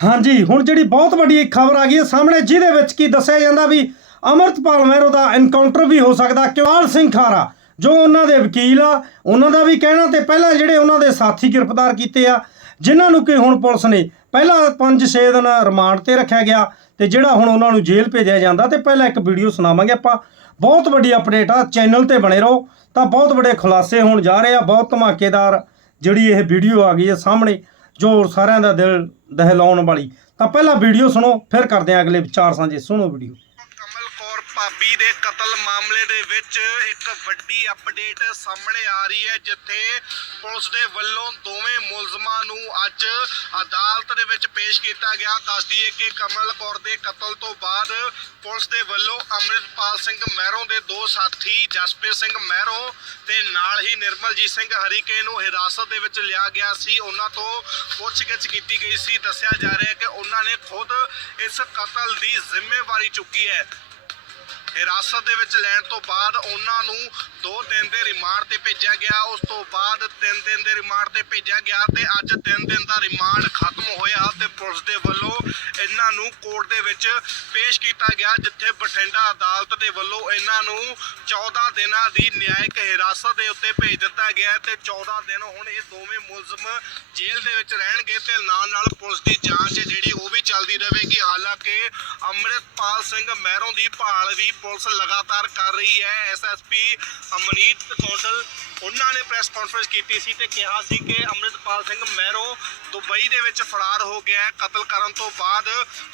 ਹਾਂਜੀ, ਹੁਣ ਜਿਹੜੀ ਬਹੁਤ ਵੱਡੀ ਇੱਕ ਖਬਰ ਆ ਗਈ ਹੈ, ਸਾਹਮਣੇ ਜਿਹਦੇ ਵਿੱਚ ਕੀ ਦੱਸਿਆ ਜਾਂਦਾ ਵੀ ਅਮਰਤਪਾਲ ਮਹਿਰੋ ਦਾ ਐਨਕਾਊਂਟਰ ਵੀ ਹੋ ਸਕਦਾ ਕਿਵਾਲ ਸਿੰਘ ਖਾਰਾ, ਜੋ ਉਹਨਾਂ ਦੇ ਵਕੀਲ ਆ, ਉਹਨਾਂ ਦਾ ਵੀ ਕਹਿਣਾ ਤੇ ਪਹਿਲਾਂ ਜਿਹੜੇ ਉਹਨਾਂ ਦੇ ਸਾਥੀ ਗ੍ਰਿਫਤਾਰ ਕੀਤੇ ਆ, ਜਿਨ੍ਹਾਂ ਨੂੰ ਕਿ ਹੁਣ ਪੁਲਿਸ ਨੇ ਪਹਿਲਾਂ 5-6 ਦਿਨ ਰਿਮਾਂਡ ਤੇ ਰੱਖਿਆ ਗਿਆ ਤੇ ਜਿਹੜਾ ਹੁਣ ਉਹਨਾਂ ਨੂੰ ਜੇਲ੍ਹ ਭੇਜਿਆ ਜਾਂਦਾ ਤੇ ਪਹਿਲਾਂ ਇੱਕ ਵੀਡੀਓ ਸੁਣਾਵਾਂਗੇ ਆਪਾਂ। ਬਹੁਤ ਵੱਡੀ ਅਪਡੇਟ ਆ ਚੈਨਲ ਤੇ ਬਣੇ ਰਹੋ, ਤਾਂ ਬਹੁਤ ਵੱਡੇ ਖੁਲਾਸੇ ਹੋਣ ਜਾ ਰਹੇ ਆ, ਬਹੁਤ ਧਮਾਕੇਦਾਰ ਜਿਹੜੀ ਇਹ ਵੀਡੀਓ ਆ ਗਈ ਹੈ ਸਾਹਮਣੇ। ਜੋ ਸਾਰਿਆਂ ਦਾ ਦਿਲ ਦਹਿਲਾਉਣ ਵਾਲੀ। ਤਾਂ ਪਹਿਲਾਂ ਵੀਡੀਓ ਸੁਣੋ, ਫਿਰ ਕਰਦੇ ਆ ਅਗਲੇ ਵਿਚਾਰ ਸਾਂਝੇ। ਸੁਣੋ ਵੀਡੀਓ। ਭਾਬੀ ਦੇ ਕਤਲ ਮਾਮਲੇ ਦੇ ਵਿੱਚ ਇੱਕ ਵੱਡੀ ਅਪਡੇਟ ਸਾਹਮਣੇ ਆ ਰਹੀ ਹੈ, ਜਿੱਥੇ ਪੁਲਿਸ ਦੇ ਵੱਲੋਂ ਦੋਵੇਂ ਮੁਲਜ਼ਮਾਂ ਨੂੰ ਅੱਜ ਅਦਾਲਤ ਦੇ ਵਿੱਚ ਪੇਸ਼ ਕੀਤਾ ਗਿਆ। ਦੱਸਦੀ ਹੈ ਕਿ ਕਮਲ ਕੌਰ ਦੇ ਕਤਲ ਤੋਂ ਬਾਅਦ ਪੁਲਿਸ ਦੇ ਵੱਲੋਂ ਅੰਮ੍ਰਿਤਪਾਲ ਸਿੰਘ ਮਹਿਰੋਂ ਦੇ ਦੋ ਸਾਥੀ ਜਸਪ੍ਰੀਤ ਸਿੰਘ ਮਹਿਰੋਂ ਤੇ ਨਾਲ ਹੀ ਨਿਰਮਲਜੀਤ ਸਿੰਘ ਹਰੀਕੇ ਨੂੰ ਹਿਰਾਸਤ ਦੇ ਵਿੱਚ ਲਿਆ ਗਿਆ ਸੀ। ਉਹਨਾਂ ਤੋਂ ਪੁੱਛਗਿੱਛ ਕੀਤੀ ਗਈ ਸੀ। ਦੱਸਿਆ ਜਾ ਰਿਹਾ ਹੈ ਕਿ ਉਹਨਾਂ ਨੇ ਖੁਦ ਇਸ ਕਤਲ ਦੀ ਜ਼ਿੰਮੇਵਾਰੀ ਚੁੱਕੀ ਹੈ। ਹਿਰਾਸਤ ਦੇ ਵਿੱਚ ਲੈਣ ਤੋਂ ਬਾਅਦ ਉਹਨਾਂ ਨੂੰ 2 ਦਿਨ ਦੇ ਰਿਮਾਂਡ ਤੇ ਭੇਜਿਆ ਗਿਆ। ਉਸ ਤੋਂ ਬਾਅਦ 3 ਦਿਨ ਦੇ ਰਿਮਾਂਡ ਤੇ ਭੇਜਿਆ ਗਿਆ ਤੇ ਅੱਜ 3 ਦਿਨ ਦਾ ਰਿਮਾਂਡ ਖਤਮ ਹੋਇਆ ਤੇ ਪੁਲਿਸ ਦੇ ਵੱਲੋਂ ਇਹਨਾਂ ਨੂੰ ਕੋਰਟ ਦੇ ਵਿੱਚ ਪੇਸ਼ ਕੀਤਾ ਗਿਆ, ਜਿੱਥੇ ਬਠਿੰਡਾ ਅਦਾਲਤ ਦੇ ਵੱਲੋਂ ਇਹਨਾਂ ਨੂੰ 14 ਦਿਨਾਂ ਦੀ ਨਿਆਇਕ ਹਿਰਾਸਤ ਦੇ ਉੱਤੇ ਭੇਜ ਦਿੱਤਾ ਗਿਆ ਹੈ ਤੇ 14 ਦਿਨ ਹੁਣ ਇਹ ਦੋਵੇਂ ਮੁਲਜ਼ਮ ਜੇਲ੍ਹ ਦੇ ਵਿੱਚ ਰਹਿਣਗੇ ਤੇ ਨਾਲ ਨਾਲ ਪੁਲਿਸ ਦੀ ਜਾਂਚ ਜਿਹੜੀ ਚੱਲਦੀ ਰਹੇਗੀ। ਹਾਲਾਂਕਿ ਅੰਮ੍ਰਿਤਪਾਲ ਸਿੰਘ ਮਹਿਰੋਂ ਦੀ ਭਾਲ ਵੀ ਪੁਲਿਸ ਲਗਾਤਾਰ ਕਰ ਰਹੀ ਹੈ। ਐਸਐਸਪੀ ਅਮਨੀਤ ਕੌਂਡਲ, ਉਹਨਾਂ ਨੇ ਪ੍ਰੈਸ ਕਾਨਫਰੰਸ ਕੀਤੀ ਸੀ ਤੇ ਕਿਹਾ ਸੀ ਕਿ ਅੰਮ੍ਰਿਤਪਾਲ ਸਿੰਘ ਮਹਿਰੋ ਦੁਬਈ ਦੇ ਵਿੱਚ ਫਰਾਰ ਹੋ ਗਿਆ ਹੈ। ਕਤਲ ਕਰਨ ਤੋਂ ਬਾਅਦ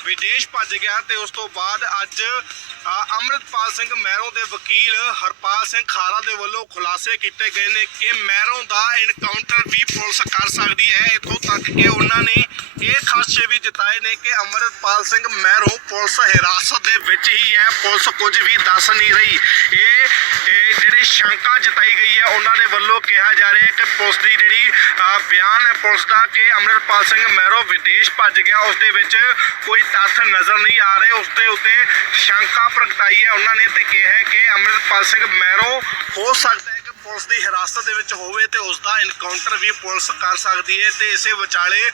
ਵਿਦੇਸ਼ ਭੱਜ ਗਿਆ ਤੇ ਉਸ ਤੋਂ ਬਾਅਦ ਅੱਜ ਅ, ਸਿੰਘ ਮਹਿਰੋਂ ਦੇ ਵਕੀਲ ਹਰਪਾਲ ਸਿੰਘ ਖਾਰਾ ਦੇ ਵੱਲੋਂ ਖੁਲਾਸੇ ਕੀਤੇ ਗਏ ਨੇ ਕਿ ਮਹਿਰੋਂ ਦਾ ਇਨਕਾਊਂਟਰ ਵੀ ਪੁਲਿਸ ਕਰ ਸਕਦੀ ਹੈ। ਇੱਥੋਂ ਤੱਕ ਕਿ ਉਹਨਾਂ ਨੇ ਇਹ ਖਾਸੇ ਵੀ ਜਤਾਏ ਨੇ ਕਿ ਅੰਮ੍ਰਿਤਪਾਲ ਸਿੰਘ ਮਹਿਰੋ ਪੁਲਿਸ ਹਿਰਾਸਤ ਦੇ ਵਿੱਚ ਹੀ ਹੈ। ਪੁਲਿਸ ਕੁਝ ਵੀ ਦੱਸ ਨਹੀਂ ਰਹੀ। ਇਹ ਜਿਹੜੇ ਸ਼ੰਕਾ ਜਤਾਈ ਗਈ ਹੈ। ਉਹਨਾਂ ਦੇ ਵੱਲੋਂ ਕਿਹਾ ਜਾ ਰਿਹਾ ਹੈ ਕਿ ਪੁਲਿਸ ਦੀ ਜਿਹੜੀ ਬਿਆਨ ਹੈ, ਪੁਲਿਸ ਦਾ ਕਿ ਅੰਮ੍ਰਿਤਪਾਲ ਸਿੰਘ ਮਹਿਰੋਂ ਵਿਦੇਸ਼ ਭੱਜ ਗਿਆ। ਉਸ ਦੇ ਵਿੱਚ ਕੋਈ ਤੱਥ ਨਜ਼ਰ ਨਹੀਂ ਆ ਰਹੇ। ਉਸ ਦੇ ਉੱਤੇ ਸ਼ੰਕਾ ਪ੍ਰਗਟਾਈ ਹੈ। ਉਹਨਾਂ ਨੇ ਤੇ ਕਿਹਾ ਹੈ ਕਿ ਅੰਮ੍ਰਿਤਪਾਲ ਸਿੰਘ ਮਹਿਰੋਂ ਹੋ ਸਕਦਾ ਹੈ ਕਿ ਪੁਲਿਸ ਦੀ ਹਿਰਾਸਤ ਦੇ ਵਿੱਚ ਹੋਵੇ ਤੇ ਉਸ ਦਾ ਇਨਕਾਊਂਟਰ ਵੀ ਪੁਲਿਸ ਕਰ ਸਕਦੀ ਹੈ ਤੇ ਇਸੇ ਵਿਚਾਲੇ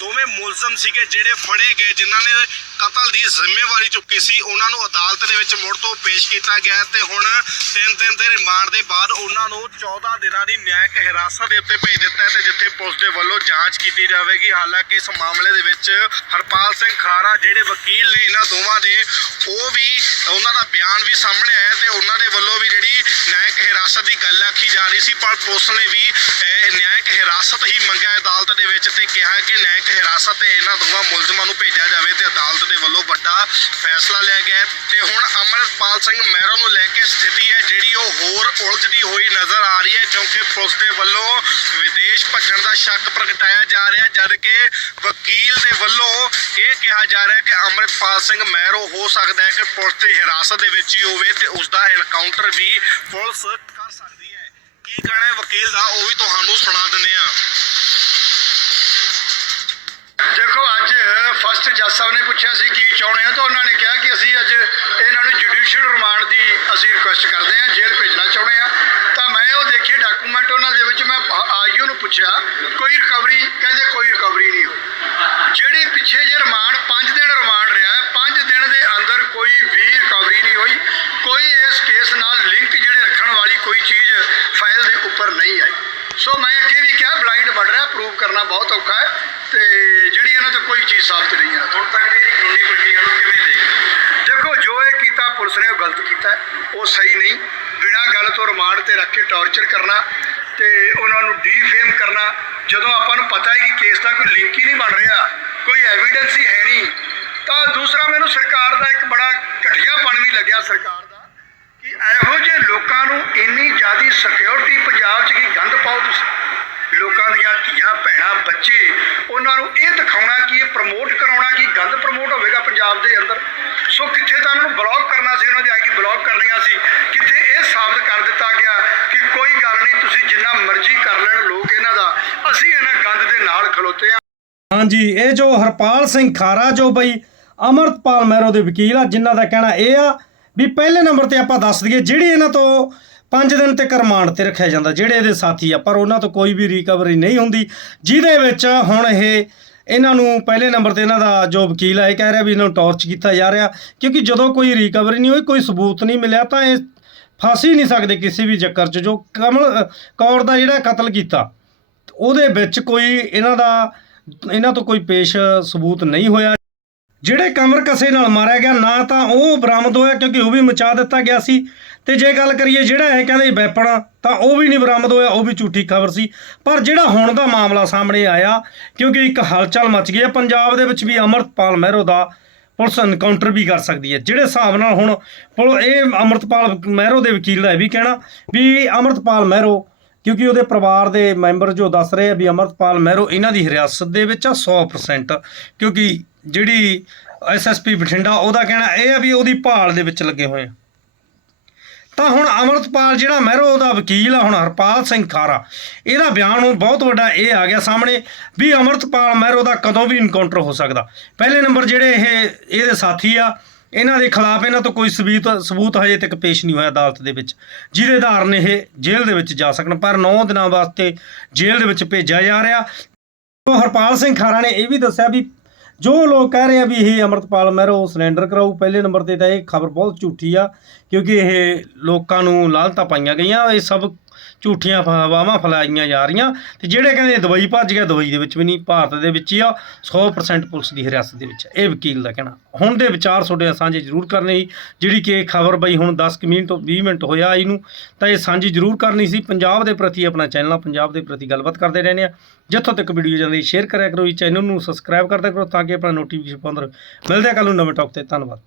ਦੋਵੇਂ ਮੁਲਜ਼ਮ ਸੀਗੇ ਜਿਹੜੇ ਫੜੇ ਗਏ, ਜਿਨ੍ਹਾਂ ਨੇ ਕਤਲ ਦੀ ਜ਼ਿੰਮੇਵਾਰੀ ਚੁੱਕੀ ਸੀ। ਉਹਨਾਂ ਨੂੰ ਅਦਾਲਤ ਦੇ ਵਿੱਚ ਮੁੜ ਤੋਂ ਪੇਸ਼ ਕੀਤਾ ਗਿਆ ਤੇ ਹੁਣ 3 ਦਿਨ ਦੇ ਰਿਮਾਂਡ ਦੇ ਬਾਅਦ ਉਹਨਾਂ ਨੂੰ 14 ਦਿਨਾਂ ਦੀ ਨਿਆਇਕ ਹਿਰਾਸਤ ਦੇ ਉੱਤੇ ਭੇਜ ਦਿੱਤਾ ਹੈ ਤੇ ਜਿੱਥੇ ਪੁਲਿਸ ਦੇ ਵੱਲੋਂ ਜਾਂਚ ਕੀਤੀ ਜਾਵੇਗੀ। ਹਾਲਾਂਕਿ ਇਸ ਮਾਮਲੇ ਦੇ ਵਿੱਚ ਹਰਪਾਲ ਸਿੰਘ ਖਾਰਾ ਜਿਹੜੇ ਵਕੀਲ ਨੇ ਇਹਨਾਂ ਦੋਵਾਂ ਦੇ, ਉਹ ਵੀ ਉਹਨਾਂ ਦਾ ਬਿਆਨ ਵੀ ਸਾਹਮਣੇ ਆਇਆ ਤੇ ਉਹਨਾਂ ਦੇ ਵੱਲੋਂ ਵੀ ਜਿਹੜੀ ਨਿਆਇਕ ਹਿਰਾਸਤ ਦੀ ਗੱਲ ਆਖੀ ਜਾ ਰਹੀ ਸੀ, ਪਰ ਪੁਲਿਸ ਨੇ ਵੀ, ਇਹ ਨਿਆਇਕ ਹਿਰਾਸਤ ਹੀ ਮੰਗਿਆ ਅਦਾਲਤ ਦੇ ਵਿੱਚ ਤੇ ਕਿਹਾ ਕਿ ਨਿਆਇਕ ਹਿਰਾਸਤ ਤੇ ਇਹਨਾਂ ਦੋਵਾਂ ਮੁਲਜ਼ਮਾਂ ਨੂੰ ਭੇਜਿਆ ਜਾਵੇ ਤੇ ਅਦਾਲਤ ਦੇ ਵੱਲੋਂ ਵੱਡਾ ਫੈਸਲਾ ਲਿਆ ਗਿਆ ਹੈ ਤੇ ਹੁਣ ਅਮਰਪਾਲ ਸਿੰਘ ਮਹਿਰਾ ਨੂੰ ਲੈ ਕੇ ਸਥਿਤੀ ਹੈ ਜਿਹੜੀ ਉਹ ਹੋਰ ਉਲਝਦੀ ਹੋਈ ਨਜ਼ਰ ਆ ਰਹੀ ਹੈ, ਕਿਉਂਕਿ ਪੁਲਿਸ ਦੇ ਵੱਲੋਂ ਵਿਦੇਸ਼ ਭੱਜਣ ਦਾ ਸ਼ੱਕ ਪ੍ਰਗਟਾਇਆ ਜਾ ਰਿਹਾ ਜਦ ਕਿ ਵਕੀਲ ਦੇ ਵੱਲੋਂ ਇਹ ਕਿਹਾ ਜਾ ਰਿਹਾ ਕਿ ਅਮਰਪਾਲ ਸਿੰਘ ਮਹਿਰੋ ਹੋ ਸਕਦਾ ਹੈ ਕਿ ਪੁਲਿਸ ਦੀ ਹਿਰਾਸਤ ਦੇ ਵਿੱਚ ਹੀ ਹੋਵੇ ਤੇ ਉਸ ਦਾ ਐਨਕਾਊਂਟਰ ਵੀ ਪੁਲਿਸ ਕਰ ਸਕਦੀ ਹੈ। ਕੀ ਕਹਿਣਾ ਹੈ ਵਕੀਲ ਦਾ? ਉਹ ਵੀ ਤੁਹਾਨੂੰ ਸੁਣਾ ਦਿੰਦੇ ਆ ਸਾਹਿਬ ਨੇ ਪੁੱਛਿਆ ਸੀ ਕੀ ਚਾਹੁੰਦੇ ਆ ਤਾਂ ਉਹਨਾਂ ਨੇ ਕਿਹਾ ਕਿ ਅਸੀਂ ਅੱਜ ਇਹਨਾਂ ਨੂੰ ਜੁਡੀਸ਼ੀਅਲ ਰਿਮਾਂਡ ਦੀ ਅਸੀਂ ਰਿਕੁਐਸਟ ਕਰਦੇ ਹਾਂ ਜੇਲ੍ਹ ਭੇਜਣਾ ਚਾਹੁੰਦੇ ਆ। ਤਾਂ ਮੈਂ ਉਹ ਦੇਖੇ ਡਾਕੂਮੈਂਟ ਉਹਨਾਂ ਦੇ ਵਿੱਚ, ਮੈਂ ਆਈਓ ਨੂੰ ਪੁੱਛਿਆ, ਕੋਈ ਰਿਕਵਰੀ ਕਹਿੰਦੇ ਕੋਈ ਰਿਕਵਰੀ ਨਹੀਂ ਹੋਈ। ਜਿਹੜੀ ਪਿੱਛੇ ਜੇ ਰਿਮਾਂਡ 5 ਦਿਨ ਰਿਮਾਂਡ ਰਿਹਾ ਹੈ 5 ਦਿਨ ਦੇ ਅੰਦਰ ਕੋਈ ਵੀ ਰਿਕਵਰੀ ਨਹੀਂ ਹੋਈ। ਕੋਈ ਇਸ ਕੇਸ ਨਾਲ ਲਿੰਕ ਜਿਹੜੇ ਰੱਖਣ ਵਾਲੀ ਕੋਈ ਚੀਜ਼ ਫਾਈਲ ਦੇ ਉੱਪਰ ਨਹੀਂ ਆਈ। ਸੋ ਮੈਂ ਅੱਗੇ ਵੀ ਕਿਹਾ ਬਲਾਈਂਡ ਬਣ ਰਿਹਾ ਪ੍ਰੂਵ ਕਰਨਾ ਬਹੁਤ ਔਖਾ ਹੈ। ਇਹਨਾਂ ਸਾਬਤ ਨਹੀਂ ਹੁਣ ਤੱਕ ਦੀ ਕਾਨੂੰਨੀ ਪ੍ਰਕਿਰਿਆ ਨੂੰ ਕਿਵੇਂ ਦੇਖਦੇ ਦੇਖੋ, ਜੋ ਇਹ ਕੀਤਾ, ਪੁਲਿਸ ਨੇ ਉਹ ਗਲਤ ਕੀਤਾ, ਉਹ ਸਹੀ ਨਹੀਂ। ਬਿਨਾਂ ਗੱਲ ਤੋਂ ਰਿਮਾਂਡ ਤੇ ਰੱਖ ਕੇ ਟੌਰਚਰ ਕਰਨਾ ਤੇ ਉਹਨਾਂ ਨੂੰ ਡੀਫੇਮ ਕਰਨਾ, ਜਦੋਂ ਆਪਾਂ ਨੂੰ ਪਤਾ ਹੈ ਕਿ ਕੇਸ ਦਾ ਕੋਈ ਲਿੰਕ ਹੀ ਨਹੀਂ ਬਣ ਰਿਹਾ, ਕੋਈ ਐਵੀਡੈਂਸ ਹੀ ਹੈ ਨਹੀਂ, ਤਾਂ ਦੂਸਰਾ ਮੈਨੂੰ ਸਰਕਾਰ ਦਾ ਇੱਕ ਬੜਾ ਘਟੀਆਪਣ ਵੀ ਲੱਗਿਆ ਸਰਕਾਰ ਦਾ ਕਿ ਇਹੋ ਜਿਹੇ ਲੋਕਾਂ ਨੂੰ ਇੰਨੀ ਜ਼ਿਆਦੀ ਸਿਕਿਉਰਿਟੀ ਪੰਜਾਬ 'ਚ ਕੀ ਗੰਦ ਪਾਓ ਤੁਸੀਂ? ਲੋਕਾਂ ਦੀਆਂ ਧੀਆਂ, ਭੈਣਾਂ, ਬੱਚੇ ਉਹਨਾਂ ਨੂੰ ਇਹ ਦਿਖਾਉਣਾ ਕਿ ਇਹ ਪ੍ਰਮੋਟ ਕਰਾਉਣਾ ਕਿ, ਗੰਦ ਪ੍ਰਮੋਟ ਹੋਵੇਗਾ ਪੰਜਾਬ ਦੇ ਅੰਦਰ? ਸੋ ਕਿੱਥੇ ਤਾਂ ਉਹਨਾਂ ਨੂੰ ਬਲੌਕ ਕਰਨਾ ਸੀ, ਉਹਨਾਂ ਦੀ ਆਈਡੀ ਬਲੌਕ ਕਰਨੀਆਂ ਸੀ? ਕਿੱਥੇ ਇਹ ਸਾਬਤ ਕਰ ਦਿੱਤਾ ਗਿਆ ਕਿ ਕੋਈ ਗੱਲ ਨਹੀਂ, ਤੁਸੀਂ ਜਿੰਨਾ ਮਰਜ਼ੀ ਕਰ ਲੈਣ ਲੋਕ ਇਹਨਾਂ ਦਾ, ਅਸੀਂ ਇਹਨਾਂ ਗੰਦ ਦੇ ਨਾਲ ਖਲੋਤੇ ਹਾਂ। ਹਾਂਜੀ, ਇਹ ਜੋ ਹਰਪਾਲ ਸਿੰਘ ਖਾਰਾ ਜੋ ਬਈ, ਅਮਰਤਪਾਲ ਮਹਿਰੋ ਦੇ ਵਕੀਲ ਆ, ਜਿਨ੍ਹਾਂ ਦਾ ਕਹਿਣਾ ਇਹ ਆ ਵੀ ਪਹਿਲੇ ਨੰਬਰ ਤੇ ਆਪਾਂ ਦੱਸ ਦਈਏ, ਜਿਹੜੀ ਇਹਨਾਂ ਤੋਂ 5 ਦਿਨ ਤੱਕ ਰਿਮਾਂਡ ਤੇ ਰੱਖਿਆ ਜਾਂਦਾ, ਜਿਹੜੇ ਇਹਦੇ ਸਾਥੀ ਆ, ਪਰ ਉਹਨਾਂ ਤੋਂ ਕੋਈ ਵੀ ਰਿਕਵਰੀ ਨਹੀਂ ਹੁੰਦੀ, ਜਿਹਦੇ ਵਿੱਚ ਹੁਣ ਇਹ ਇਹਨਾਂ ਨੂੰ ਪਹਿਲੇ ਨੰਬਰ ਤੇ ਇਹਨਾਂ ਦਾ ਜੋ ਵਕੀਲ ਆ, ਇਹ ਕਹਿ ਰਿਹਾ ਵੀ ਇਹਨਾਂ ਨੂੰ ਟੌਰਚ ਕੀਤਾ ਜਾ ਰਿਹਾ, ਕਿਉਂਕਿ ਜਦੋਂ ਕੋਈ ਰਿਕਵਰੀ ਨਹੀਂ ਹੋਈ, ਕੋਈ ਸਬੂਤ ਨਹੀਂ ਮਿਲਿਆ, ਤਾਂ ਇਹ ਫਸ ਹੀ ਨਹੀਂ ਸਕਦੇ ਕਿਸੇ ਵੀ ਚੱਕਰ 'ਚ, ਜੋ ਕਮਲ ਕੌਰ ਦਾ ਜਿਹੜਾ ਕਤਲ ਕੀਤਾ, ਉਹਦੇ ਵਿੱਚ ਕੋਈ ਇਹਨਾਂ ਦਾ, ਇਹਨਾਂ ਤੋਂ ਕੋਈ ਪੇਸ਼ ਸਬੂਤ ਨਹੀਂ ਹੋਇਆ। ਜਿਹੜੇ ਕਮਰ ਕਸੇ ਨਾਲ ਮਾਰਿਆ ਗਿਆ, ਨਾ ਤਾਂ ਉਹ ਬਰਾਮਦ ਹੋਇਆ, ਕਿਉਂਕਿ ਉਹ ਵੀ ਮਚਾ ਦਿੱਤਾ ਗਿਆ ਸੀ। ਤੇ ਜੇ ਗੱਲ ਕਰੀਏ ਜਿਹੜਾ ਇਹ ਕਹਿੰਦੇ ਵੈਪਨ, ਤਾਂ ਉਹ ਵੀ ਨਹੀਂ ਬਰਾਮਦ ਹੋਇਆ, ਉਹ ਵੀ ਝੂਠੀ ਖਬਰ ਸੀ। ਪਰ ਜਿਹੜਾ ਹੁਣ ਦਾ ਮਾਮਲਾ ਸਾਹਮਣੇ ਆਇਆ, ਕਿਉਂਕਿ ਇੱਕ ਹਲਚਲ ਮਚ ਗਈ ਹੈ, ਪੰਜਾਬ ਦੇ ਵਿੱਚ ਵੀ ਅਮਰਤਪਾਲ ਮਹਿਰੋ ਦਾ ਪੁਲਿਸ ਐਨਕਾਊਂਟਰ ਵੀ ਕਰ ਸਕਦੀ ਹੈ। ਜਿਹੜੇ ਹਿਸਾਬ ਨਾਲ ਹੁਣ ਪੁਲ, ਇਹ ਅਮਰਤਪਾਲ ਮਹਿਰੋ ਦੇ ਵਕੀਲ ਦਾ ਇਹ ਵੀ ਕਹਿਣਾ ਵੀ ਅਮਰਤਪਾਲ ਮਹਿਰੋ, ਕਿਉਂਕਿ ਉਹਦੇ ਪਰਿਵਾਰ ਦੇ ਮੈਂਬਰ ਜੋ ਦੱਸ ਰਹੇ ਆ ਵੀ ਅਮਰਤਪਾਲ ਮਹਿਰੋ ਇਹਨਾਂ ਦੀ ਹਿਰਾਸਤ ਦੇ ਵਿੱਚ ਆ 100% ਕਿਉਂਕਿ ਜਿਹੜੀ ਐਸਐਸਪੀ ਬਠਿੰਡਾ ਉਹਦਾ ਕਹਿਣਾ ਇਹ ਆ ਵੀ ਉਹਦੀ ਭਾਲ ਦੇ ਵਿੱਚ ਲੱਗੇ ਹੋਏ ਆ। ਤਾਂ ਹੁਣ ਅਮਰਤਪਾਲ ਜਿਹੜਾ ਮਹਿਰੋ ਦਾ ਵਕੀਲ ਆ ਹੁਣ ਹਰਪਾਲ ਸਿੰਘ ਖਾਰਾ ਇਹਦਾ ਬਿਆਨ ਹੁਣ ਬਹੁਤ ਵੱਡਾ ਇਹ ਆ ਗਿਆ ਸਾਹਮਣੇ ਵੀ ਅਮਰਤਪਾਲ ਮਹਿਰੋ ਦਾ ਕਦੋਂ ਵੀ ਇਨਕਾਊਂਟਰ ਹੋ ਸਕਦਾ। ਪਹਿਲੇ ਨੰਬਰ ਜਿਹੜੇ ਇਹ, ਇਹਦੇ ਸਾਥੀ ਆ, ਇਹਨਾਂ ਦੇ ਖਿਲਾਫ ਇਹਨਾਂ ਤੋਂ ਕੋਈ ਸਬੂਤ ਸਬੂਤ ਹਜੇ ਤੱਕ ਪੇਸ਼ ਨਹੀਂ ਹੋਇਆ ਅਦਾਲਤ ਦੇ ਵਿੱਚ। ਜਿਹਦੇ ਆਧਾਰ ਨੇ ਇਹ ਜੇਲ੍ਹ ਦੇ ਵਿੱਚ ਜਾ ਸਕਣ, ਪਰ 9 ਦਿਨਾਂ ਵਾਸਤੇ ਜੇਲ੍ਹ ਦੇ ਵਿੱਚ ਭੇਜਿਆ ਜਾ ਰਿਹਾ। ਹਰਪਾਲ ਸਿੰਘ ਖਾਰਾ ਨੇ ਇਹ ਵੀ ਦੱਸਿਆ ਵੀ ਜੋ ਲੋਕ ਕਹਿ ਰਹੇ ਆ ਵੀ ਇਹ ਅਮਰਤਪਾਲ ਮਹਿਰੋ ਸਿਲੰਡਰ ਕਰਾਊ, ਪਹਿਲੇ ਨੰਬਰ ਤੇ ਤਾਂ ਇਹ ਖਬਰ ਬਹੁਤ ਝੂਠੀ ਆ, ਕਿਉਂਕਿ ਇਹ ਲੋਕਾਂ ਨੂੰ ਲਾਲਤਾਂ ਪਾਈਆਂ ਗਈਆਂ, ਇਹ ਸਭ ਝੂਠੀਆਂ ਹਵਾਵਾਂ ਫੈਲਾਈਆਂ ਜਾ ਰਹੀਆਂ ਤੇ ਜਿਹੜੇ ਕਹਿੰਦੇ ਦੁਬਈ ਭੱਜ ਗਿਆ, ਦੁਬਈ ਦੇ ਵਿੱਚ ਵੀ ਨਹੀਂ, ਭਾਰਤ ਦੇ ਵਿੱਚ ਹੀ ਆ 100% ਪੁਲਿਸ ਦੀ ਹਿਰਾਸਤ ਦੇ ਵਿੱਚ ਇਹ ਵਕੀਲ ਦਾ ਕਹਿਣਾ। ਹੁਣ ਦੇ ਵਿਚਾਰ ਤੁਹਾਡੇ ਸਾਂਝੇ ਜ਼ਰੂਰ ਕਰਨੇ ਸੀ, ਜਿਹੜੀ ਕਿ ਖਬਰ ਬਈ ਹੁਣ 10 ਕੁ ਮਿੰਟ 20 ਮਿੰਟ ਹੋਇਆ ਇਹਨੂੰ, ਤਾਂ ਇਹ ਸਾਂਝੀ ਜ਼ਰੂਰ ਕਰਨੀ ਸੀ। ਪੰਜਾਬ ਦੇ ਪ੍ਰਤੀ ਆਪਣਾ ਚੈਨਲ ਆ, ਪੰਜਾਬ ਦੇ ਪ੍ਰਤੀ ਗੱਲਬਾਤ ਕਰਦੇ ਰਹਿੰਦੇ ਆ। ਜਿੱਥੋਂ ਤੱਕ ਵੀਡੀਓ ਜਾਂਦੀ ਸ਼ੇਅਰ ਕਰਿਆ ਕਰੋ ਜੀ ਚੈਨਲ ਨੂੰ ਸਬਸਕ੍ਰਾਈਬ ਕਰਦਿਆ ਕਰੋ ਤਾਂ ਕਿ ਆਪਣਾ ਨੋਟੀਫਿਕੇਸ਼ਨ ਪਾਉਂਦੇ ਰਹੋ। ਮਿਲਦੇ ਆ ਕੱਲ ਨੂੰ ਨਵੇਂ ਟੌਪ ਤੇ। ਧੰਨਵਾਦ।